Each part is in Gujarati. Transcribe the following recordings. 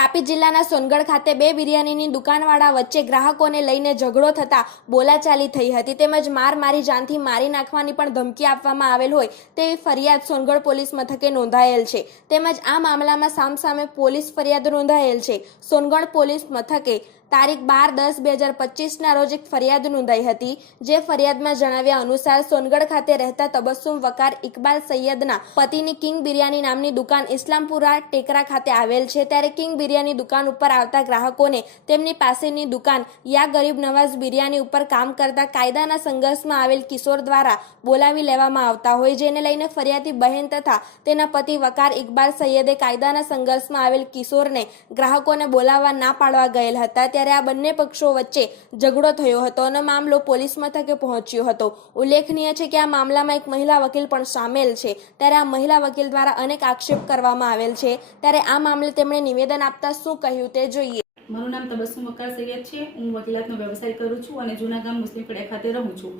તાપી જિલ્લાના સોનગઢ ખાતે બે બિરયાનીની દુકાનવાળા વચ્ચે ગ્રાહકોને લઈને ઝઘડો થતા બોલાચાલી થઈ હતી. તેમજ માર મારી જાનથી મારી નાખવાની પણ ધમકી આપવામાં આવેલ હોય તેવી ફરિયાદ સોનગઢ પોલીસ મથકે નોંધાયેલ છે. તેમજ આ મામલામાં સામસામે પોલીસ ફરિયાદ નોંધાયેલ છે. સોનગઢ પોલીસ મથકે તારીખ બાર દસ બે હજાર પચીસના રોજ એક ફરિયાદ નોંધાઈ હતી, જે ફરિયાદમાં જણાવ્યા અનુસાર સોનગઢ ખાતે રહેતા તબસ્સુમ વકાર ઇકબાલ સૈયદના પતિની કિંગ બિરિયાની નામની દુકાન ઇસ્લામપુરા ટેકરા ખાતે આવેલ છે. ત્યારે કિંગ બિરયાની દુકાન ઉપર આવતા ગ્રાહકોને તેમની પાસેની દુકાન યા ગરીબ નવાઝ બિરયાની ઉપર કામ કરતા કાયદાના સંઘર્ષમાં આવેલ કિશોર દ્વારા બોલાવી લેવામાં આવતા હોય, જેને લઈને ફરિયાદી બહેન તથા તેના પતિ વકાર ઇકબાલ સૈયદે કાયદાના સંઘર્ષમાં આવેલ કિશોરને ગ્રાહકોને બોલાવવા ના પાડવા ગયેલ હતા. ત્યારે આ બંને પક્ષો વચ્ચે ઝઘડો થયો હતો અને મામલો પોલીસ મથકે પહોંચ્યો હતો. ઉલ્લેખનીય છે કે આ મામલામાં એક મહિલા વકીલ પણ સામેલ છે. ત્યારે આ મહિલા વકીલ દ્વારા અનેક આક્ષેપ કરવામાં આવેલ છે. ત્યારે આ મામલે તેમણે નિવેદન આપતા શું કહ્યું તે જોઈએ. મારું નામ તબસ્સુમ વકાર સૈયદ છે. હું વકીલાતનો વ્યવસાય કરું છું અને જૂના ગામ મુસ્લિમ ફળિયા ખાતે રહું છું.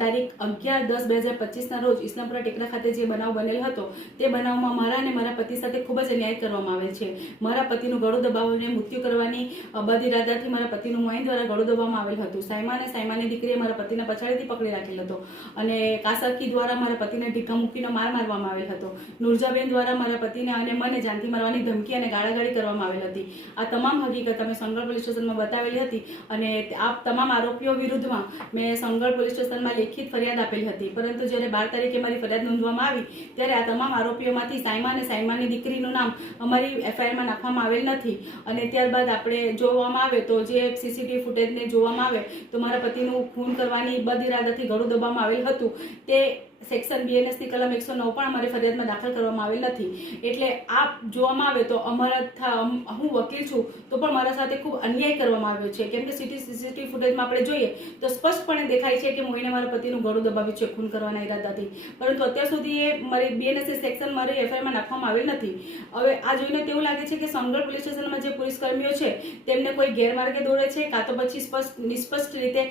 તારીખ અગિયાર દસ બે હજાર પચીસના રોજ ઇસ્લામપુરા ટેકરા ખાતે જે બનાવ બનેલ હતો, તે બનાવમાં મારા અને મારા પતિ સાથે ખૂબ જ અન્યાય કરવામાં આવેલ છે. મારા પતિનું ગળું દબાવીને મૃત્યુ કરવાની બદ ઇરાદાથી મારા પતિનું મોઈન દ્વારા ગળું દબાવવામાં આવેલ હતું. સાયમા અને સાયમાની દીકરીએ મારા પતિના પછાડીથી પકડી રાખેલ હતો અને કાસરકી દ્વારા મારા પતિને ઢીકા મૂકીને માર મારવામાં આવેલ હતો. નુરજાબેન દ્વારા મારા પતિને અને મને જાનથી મારવાની ધમકી અને ગાળાગાળી કરવામાં આવેલ હતી. આ તમામ હકીકત અમે સંગળ પોલીસ સ્ટેશનમાં બતાવેલી હતી અને આ તમામ આરોપીઓ વિરુદ્ધમાં મેં સંગળ પોલીસ સ્ટેશનમાં લેખિત ફરિયાદ આપેલી હતી. પરંતુ જ્યારે બાર તારીખે મારી ફરિયાદ નોંધવામાં આવી, ત્યારે આ તમામ આરોપીઓમાંથી સાયમા અને સાયમાની દીકરીનું નામ અમારી એફઆઈઆરમાં નાખવામાં આવેલ નથી. અને ત્યારબાદ આપણે જોવામાં આવે તો જે સીસીટીવી ફૂટેજને જોવામાં આવે, તો મારા પતિનું ખૂન કરવાની બદ ઇરાદાથી ગળું દબાવવામાં આવેલ હતું. તે સેક્શન બીએનએસની કલમ એકસો નવ પણ અમારી ફરિયાદમાં દાખલ કરવામાં આવેલ નથી. એટલે આ જોવામાં આવે તો અમારા હું વકીલ છું, તો પણ મારા સાથે ખૂબ અન્યાય કરવામાં આવ્યો છે. કેમ કે સીટી સીસીટીવી ફૂટેજમાં આપણે જોઈએ, તો સ્પષ્ટપણે દેખાય છે કે મોહિને મારા પતિનું ગળું દબાવ્યું છે, ખૂન કરવાના ઈરાદાથી. પરંતુ અત્યાર સુધી એ મારી બીએનએસસી સેક્શન મારી એફઆઈઆરમાં નાખવામાં આવેલ નથી. હવે આ જોઈને તેવું લાગે છે કે સંગળ પોલીસ સ્ટેશનમાં જે પોલીસ કર્મીઓ છે, તેમને કોઈ ગેરમાર્ગે દોડે છે, કાં તો પછી સ્પષ્ટ નિસ્પષ્ટ રીતે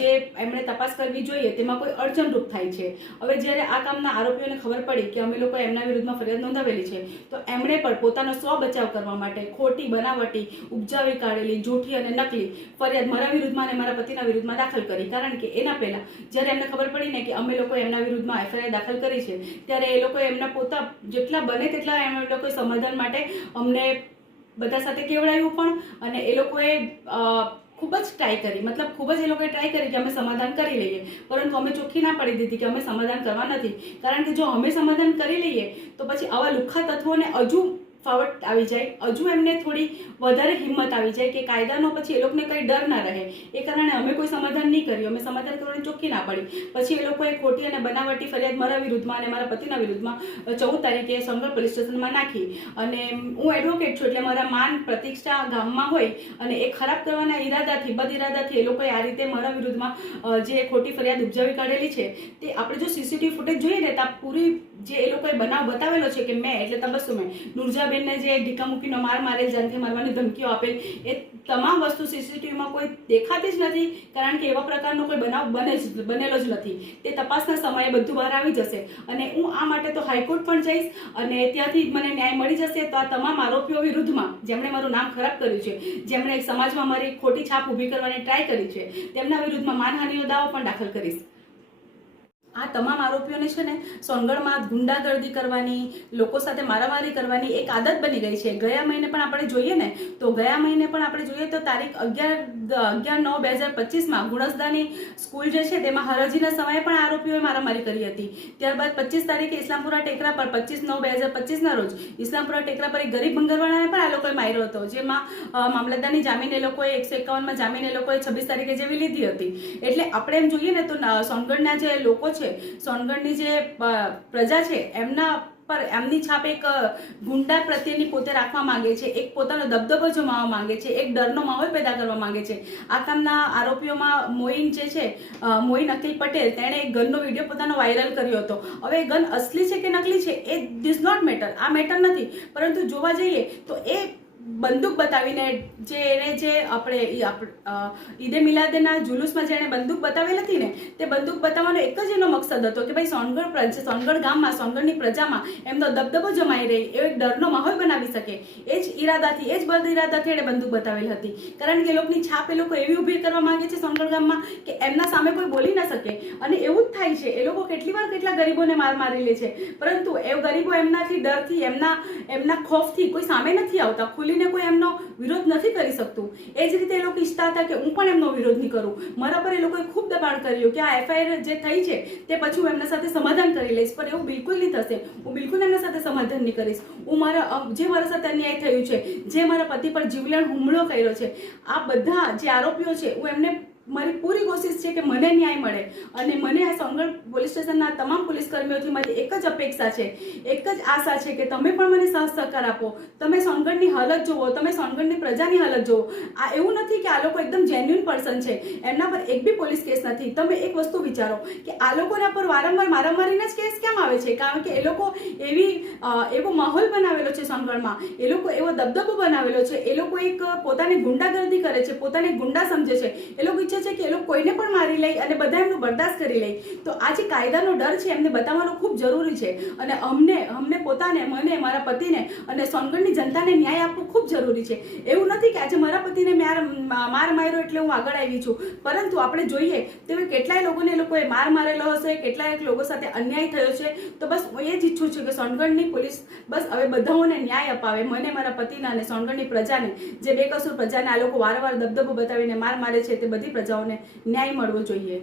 જે એમણે તપાસ કરવી જોઈએ, તેમાં કોઈ અડચણરૂપ થાય છે. હવે જ્યારે આ કામના આરોપીઓને ખબર પડી કે અમે લોકો એમના વિરુદ્ધમાં ફરિયાદ નોંધાવેલી છે, તો એમણે પણ પોતાનો સ્વ બચાવ કરવા માટે ખોટી, બનાવટી, ઉપજાવી કાઢેલી, જૂઠી અને નકલી ફરિયાદ મારા વિરુદ્ધમાં અને મારા પતિના વિરુદ્ધમાં દાખલ કરી. કારણ કે એના પહેલા જ્યારે એમને ખબર પડી ને કે અમે લોકો એમના વિરુદ્ધમાં એફઆઈઆર દાખલ કરી છે, ત્યારે એ લોકો એમના પોતા જેટલા બને તેટલા એમ લોકો સમાધાન માટે અમને બધા સાથે કેવડાવ્યું પણ અને એ લોકોએ ખૂબ જ ટ્રાય કરી. મતલબ ખૂબ જ એ લોકોએ ટ્રાય કરી કે અમે સમાધાન કરી લઈએ. પરંતુ અમે ચોખ્ખી ના પડી દીધી કે અમે સમાધાન કરવા નથી. કારણ કે જો અમે સમાધાન કરી લઈએ, તો પછી આવા લુખ્ખા તત્વોને હજુ ફાવટ આવી જાય. હજુ એમને થોડી વધારે હિંમત આવી જાય કે કાયદાનો પછી એ લોકોને કંઈ ડર ના રહે. એ કારણે અમે કોઈ સમાધાન નહીં કર્યું. અમે સમાધાન કરવાની ચોખ્ખી ના પડી. પછી એ લોકોએ ખોટી અને બનાવટી ફરિયાદ મારા વિરુદ્ધમાં અને મારા પતિના વિરુદ્ધમાં ચૌદ તારીખે સંગળ પોલીસ સ્ટેશનમાં નાખી. અને હું એડવોકેટ છું એટલે મારા માન પ્રતિષ્ઠા ગામમાં હોય અને એ ખરાબ કરવાના ઈરાદાથી બદ ઈરાદાથી એ લોકોએ આ રીતે મારા વિરુદ્ધમાં જે ખોટી ફરિયાદ ઉપજાવી કાઢેલી છે, તે આપણે જો સીસીટીવી ફૂટેજ જોઈએ ને, તો પૂરી જે એ લોકોએ બનાવ બતાવેલો છે કે મેં, એટલે તબસ્સુમે નુરજાબેનને જે ઢીકા મૂકીનો માર મારેલ, જાનથી મારવાની ધમકીઓ આપેલ એ તમામ વસ્તુ સીસીટીવીમાં કોઈ દેખાતી જ નથી, કારણ કે એવા પ્રકારનો કોઈ બનાવ બને જ બનેલો જ નથી. તે તપાસના સમયે બધું બહાર આવી જશે. અને હું આ માટે તો હાઈકોર્ટ પણ જઈશ, અને ત્યાંથી મને ન્યાય મળી જશે તો આ તમામ આરોપીઓ વિરુદ્ધમાં જેમણે મારું નામ ખરાબ કર્યું છે, જેમણે સમાજમાં મારી ખોટી છાપ ઊભી કરવાની ટ્રાય કરી છે, તેમના વિરુદ્ધમાં માનહાનિનો દાવો પણ દાખલ કરીશ. આ તમામ આરોપીઓને છે ને સોનગઢમાં ગુંડાગર્દી કરવાની, લોકો સાથે મારામારી કરવાની એક આદત બની ગઈ છે. ગયા મહિને પણ આપણે જોઈએ ને, તો ગયા મહિને પણ આપણે જોઈએ તો તારીખ અગિયાર અગિયાર નવ બે હજાર પચીસમાં ગુણસદાની સ્કૂલ જે છે તેમાં હરાજીના સમયે પણ આરોપીઓએ મારામારી કરી હતી. ત્યારબાદ પચીસ તારીખે ઇસ્લામપુરા ટેકરા પર, પચીસ નવ બે હજાર પચીસના રોજ ઇસ્લામપુરા ટેકરા પર એક ગરીબ ભંગરવાળાને પણ આ લોકોએ માર્યો હતો, જેમાં મામલતદારની જામીન એ લોકોએ, એકસો એકાવનમાં જામીન એ લોકોએ છવ્વીસ તારીખે જેવી લીધી હતી. એટલે આપણે એમ જોઈએ ને તો સોનગઢના જે લોકો છે સોનગઢની જે પ્રજા છે, એમના પર એમની છાપ એક ગુંડા પ્રત્યેની પોતે રાખવા માંગે છે. એક પોતાનો દબદબો જમાવવા માંગે છે. એક ડરનો માહોલ પેદા કરવા માંગે છે. આ કામના આરોપીઓમાં મોઈન જે છે મોઇન અખિલ પટેલ, તેણે એક ગનનો વીડિયો પોતાનો વાયરલ કર્યો હતો. હવે ગન અસલી છે કે નકલી છે, એ ડિઝ નોટ મેટર આ મેટર નથી. પરંતુ જોવા જઈએ તો એ બંદૂક બતાવીને જે એને જે આપણે ઈદે મિલાદના જુલુસમાં જેણે બંદૂક બતાવેલ હતી ને, તે બંદૂક બતાવવાનો એક જ એનો મકસદ હતો કે ભાઈ સોનગઢ પ્રજ સોનગઢ ગામમાં, સોનગઢની પ્રજામાં એમનો દબદબો જમાઈ રહી, એવો એક ડરનો માહોલ બનાવી શકે. એ જ ઈરાદાથી, એ જ બદ ઈરાદાથી એણે બંદૂક બતાવેલ હતી. કારણ કે એ લોકોની છાપ એ લોકો એવી ઊભી કરવા માંગે છે સોનગઢ ગામમાં કે એમના સામે કોઈ બોલી ના શકે. અને એવું જ થાય છે, એ લોકો કેટલી વાર કેટલા ગરીબોને માર મારી લે છે. પરંતુ એ ગરીબો એમનાથી ડરથી, એમના એમના ખોફથી કોઈ સામે નથી આવતા. ખુલીને કોઈ એમનો વિરોધ નથી કરી શકતું. એ જ રીતે એ લોકો ઈચ્છતા હતા કે હું પણ એમનો વિરોધ નહીં કરું. મારા પર એ લોકોએ ખૂબ દબાણ કર્યું કે આ એફઆઈઆર જે થઈ છે તે પછી હું એમના સાથે સમાધાન કરી લઈશ, પણ એવું બિલકુલ નહીં થશે. હું બિલકુલ એમના સાથે સમાધાન નહીં કરીશ. હું મારા જે મારા સાથે અન્યાય થયું છે, જે મારા પતિ પર જીવલેણ હુમલો કર્યો છે, આ બધા જે આરોપીઓ છે, હું એમને મારી પૂરી કોશિશ છે કે મને ન્યાય મળે. અને મને આ સોનગઢ પોલીસ સ્ટેશનના તમામ પોલીસ કર્મીઓથી મારી એક જ અપેક્ષા છે. એક જ આશા છે કે તમે પણ મને સહ સહકાર આપો. તમે સોનગઢની હાલત જુઓ, તમે સોનગઢની પ્રજાની હાલત જુઓ. આ એવું નથી કે આ લોકો એકદમ જેન્યુઇન પર્સન છે. એમના પર એક બી પોલીસ કેસ નથી. તમે એક વસ્તુ વિચારો કે આ લોકોના પર વારંવાર મારામારીના જ કેસ કેમ આવે છે? કારણ કે એ લોકો એવી એવો માહોલ બનાવેલો છે સોનગઢમાં. એ લોકો એવો દબદબો બનાવેલો છે. એ લોકો એક પોતાની ગુંડાગર્દી કરે છે, પોતાને ગુંડા સમજે છે. એ લોકો ઈચ્છે છે કે એ લોકો કોઈને પણ મારી લે અને બધા એમનું બરદાસ્ત કરી લે તો આ જે કાયદાનો ડર છે એમને બતાવવાનો ખૂબ જરૂરી છે. અને અમને અમને પોતાને, મને, મારા પતિને અને સોનગઢની જનતાને ન્યાય આપવો ખૂબ જરૂરી છે. એવું નથી કે આજે મારા પતિને માર માર માર્યો એટલે હું આગળ આવી છું. પરંતુ આપણે જોઈએ તો કેટલાય લોકોને લોકોએ માર મારેલો હશે, કેટલાય લોકો સાથે અન્યાય થયો છે. તો બસ હું એ જ ઈચ્છું છું કે સોનગઢની પોલીસ બસ હવે બધાઓને ન્યાય અપાવે. મને, મારા પતિના અને સોનગઢની પ્રજાને, જે બેકસૂર પ્રજાને આ લોકો વારંવાર દબદબો બતાવીને માર મારે છે તે બધી પ્રજાઓને ન્યાય મળવો જોઈએ.